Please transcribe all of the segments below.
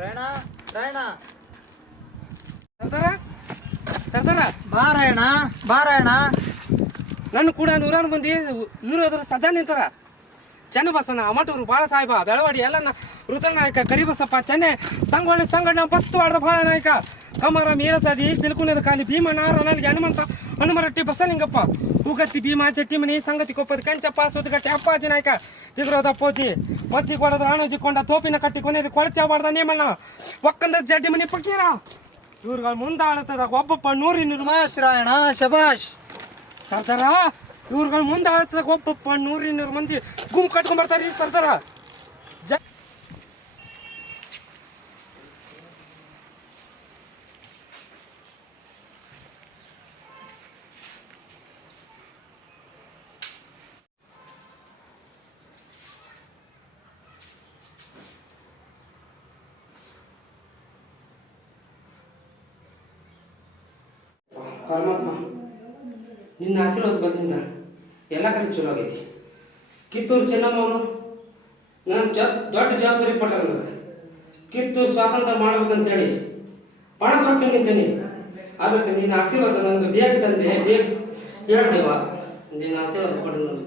ರಾಯಣ ರಾಯಣ ಸರ್ದಾರ? ಸರ್ದಾರ? ಬಾ ರಾಯಣ ಬಾ ರಾಯಣ ನನ್ನ ಕೂಡ ನೂರಾರು ಮಂದಿ ನೂರಾದ್ರು ಸಜಾ ನಿಂತಾರ. ಚನ್ನಬಸಣ್ಣ ಅಮಟೂರು ಬಾಳ ಸಾಹೇಬ ಬೆಳವಾಡಿ ಎಲ್ಲ ಋತನ ನಾಯಕ ಕರಿಬಸಪ್ಪ ಚೆನ್ನೆ ಸಂಗೊಳ್ಳಿ ಸಂಗಣ್ಣ ಬಸ್ತು ಆಡದ ಬಾಳ ನಾಯಕ ಕಮರ ಮೀರಸದಿ ಸಿಲ್ಕುನದ ಖಾಲಿ ಭೀಮನಾರ ನನಗೆ ಹನುಮಂತ ಹನುಮರಟ್ಟಿ ಬಸಲಿಂಗಪ್ಪ. ಹೂಗತ್ತಿ ಜಟ್ಟಿ ಚಟ್ಟಿಮನಿ ಸಂಗತಿ ಕೊಪ್ಪದ ಕಂಚಪ್ಪ ಸುತ್ತಗಟ್ಟಿ ಅಪ್ಪಾಜಿ ನಾಯಕ ತಿಗ್ರೋದ ಪೋತಿ ಪಚ್ಚಿ ಕೊಡದ ರಾಣೋಜಿ ಕೊಂಡ ತೋಪಿನ ಕಟ್ಟಿ ಕೊನೆಯಲ್ಲಿ ಕೊಳಚೆ ಬಾಡ್ದ ನೇಮಣ್ಣ ಒಕ್ಕಂದ ಜಡ್ಡಿ ಮನಿ ಪಕ್ಕೀರ ಇವ್ರುಗಳು ಮುಂದಾಳತದ ಒಬ್ಬಪ್ಪ ನೂರಿ ಮಾಶ್ರಾಯಣ ಶಬಾಷ್ ಸರ್ದಾರ ಇವ್ರುಗಳು ಮುಂದಾಳತದ ಒಬ್ಬಪ್ಪ ನೂರಿನೂರು ಮಂದಿ ಗುಂಪು ಕಟ್ಕೊಂಡ್ ಬರ್ತಾರೆ ಸರ್ದಾರ ಜ ಪರಮಾತ್ಮ ನಿನ್ನ ಆಶೀರ್ವಾದ ಬದಲಿಂದ ಎಲ್ಲ ಕಡೆ ಚಲೋ ಆಗೈತಿ. ಕಿತ್ತೂರು ಚೆನ್ನಮ್ಮವರು ನಾನು ಜ ದೊಡ್ಡ ಜವಾಬ್ದಾರಿ ಪಟ್ಟ ನನಗೆ ಕಿತ್ತೂರು ಸ್ವಾತಂತ್ರ್ಯ ಮಾಡ್ಬೇಕಂತೇಳಿ ಪಣ ತೊಟ್ಟು ನಿಂತೇನೆ ಅದಕ್ಕೆ ನಿನ್ನ ಆಶೀರ್ವಾದ ನನಗೆ ಬೇಕು ತಂದೆ ಬೇಕು ಹೇಳ್ದೇವ ನಿನ್ನ ಆಶೀರ್ವಾದ ಕೊಡು ನನಗೆ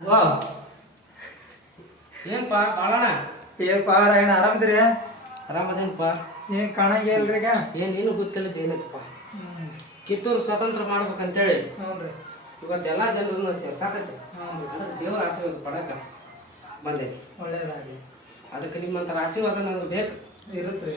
ವಾ. ಪಾ ಬಾಳಣ್ಣ? ಏಪ್ಪ ರಾಯಣ್ಣ ಆರಾಮದಿರಿ ಆರಾಮದೇನಪ್ಪ ಏನ್ ಕಾಣಂಗೆ ಇಲ್ರಿ ಈಗ ಏನು ನೀನು ಗೊತ್ತಿಲ್ಲ ಏನೈತಪ್ಪ ಕಿತ್ತೂರು ಸ್ವತಂತ್ರ ಮಾಡ್ಬೇಕಂತೇಳಿ ಹ್ಞೂ ರೀ ಇವತ್ತೆಲ್ಲ ಜನರನ್ನು ಸೇರ್ಸಾಕತ್ತೆ. ಅದಕ್ಕೆ ದೇವರ ಆಶೀರ್ವಾದ ಪಡಕ ಬಂದೈತಿ. ಒಳ್ಳೇದಾಗಲಿ. ಅದಕ್ಕೆ ನಿಮ್ಮಂತರ ಆಶೀರ್ವಾದ ನನಗೆ ಬೇಕು. ಇರುತ್ತೆ ರೀ